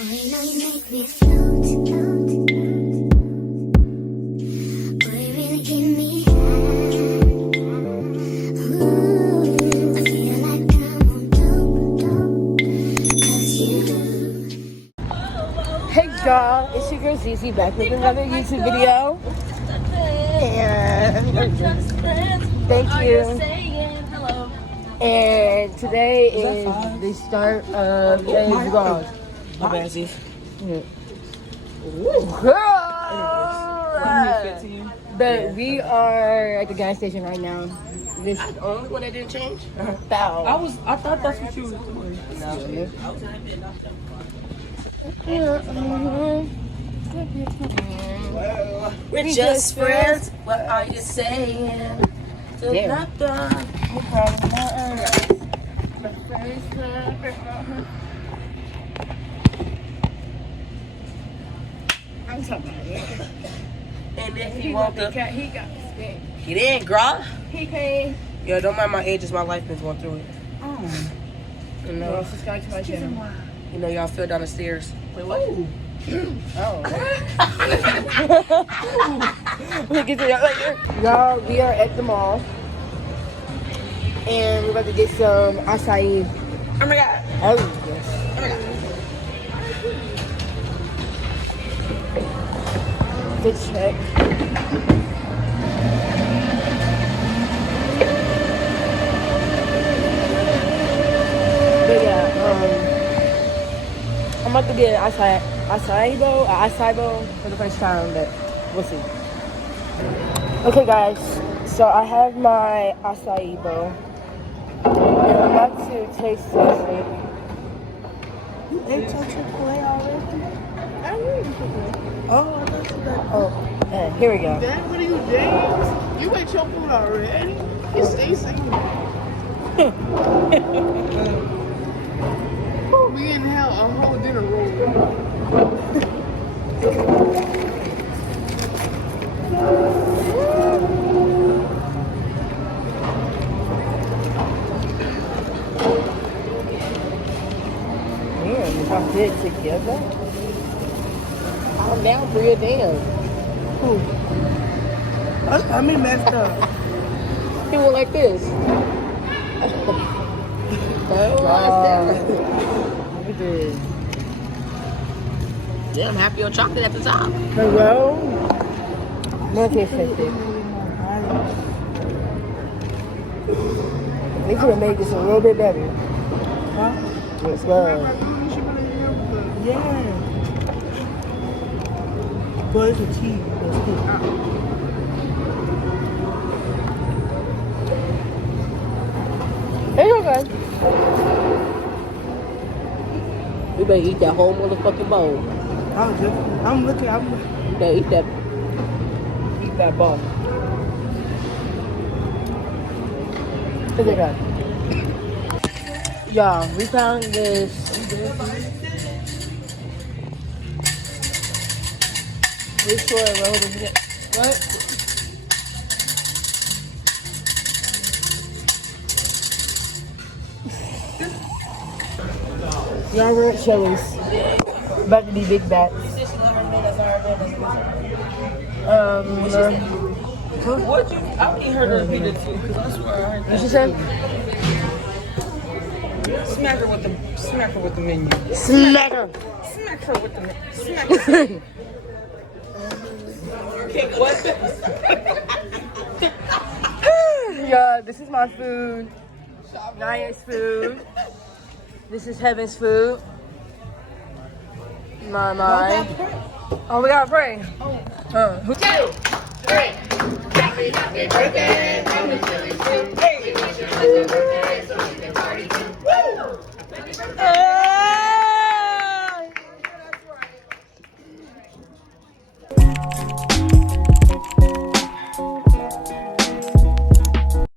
you know you make me float, float. Boy, you really give me high. Ooh, I feel like I'm on dope, dope. 'Cause you. Hey y'all, it's your girl Zizi back with another YouTube video. And thank you. Hello. And today is the start of a vlog. My bad, Ziz. Girl! But we are at the gas station right now. This The only one that didn't change? foul. I thought that's what you was doing. We're just friends. What are you saying? Yeah. I'm talking about it. And then he woke up. He got spit. He did, girl. He came. Yo, don't mind my age, it's my life been going through it. You know, Well, subscribe to my channel. you know, y'all fell down the stairs. Wait, what? Oh. We'll get to that later. Y'all, we are at the mall. And we're about to get some acai. Oh my god. Oh, yes. Oh my god. Good check. But yeah, I'm about to get an acai bowl for the first time, but we'll see. Okay guys, so I have my acai bowl. And I'm about to taste it. They took Chick-fil-A already? I really Chick-fil-A. Oh, I thought you got. Oh, here we go. Dad, what are you, James? You ate your food already? You stay singing. We in hell a whole dinner roll. Damn, if I fit together, I'm down for your damn. I mean, messed up. He went like this. Look at this. Damn, happy your chocolate at the top. Hello? Nothing affected. They could have made this a little bit better. Huh? Let's go. Yeah. But it's a cheese. It's cool. There you go, guys. We better eat that whole motherfucking bowl. I'm looking. You better eat that bowl. Look at that. Y'all, we found this. Which one? What? Y'all, we're at Chili's. About to be big bats. What you? I ain't heard her repeat it too, because I swear I heard What she said? Smack her with the menu. Smack her. Smack her with the menu. Smack her. Okay, what? Yeah, this is my food. Naya's food. This is Heaven's food. My. Oh, we got to pray. Who? 2, 3. Happy birthday from the Chili Soup. Hey, we wish you a happy birthday so we can party too. Woo! Happy birthday.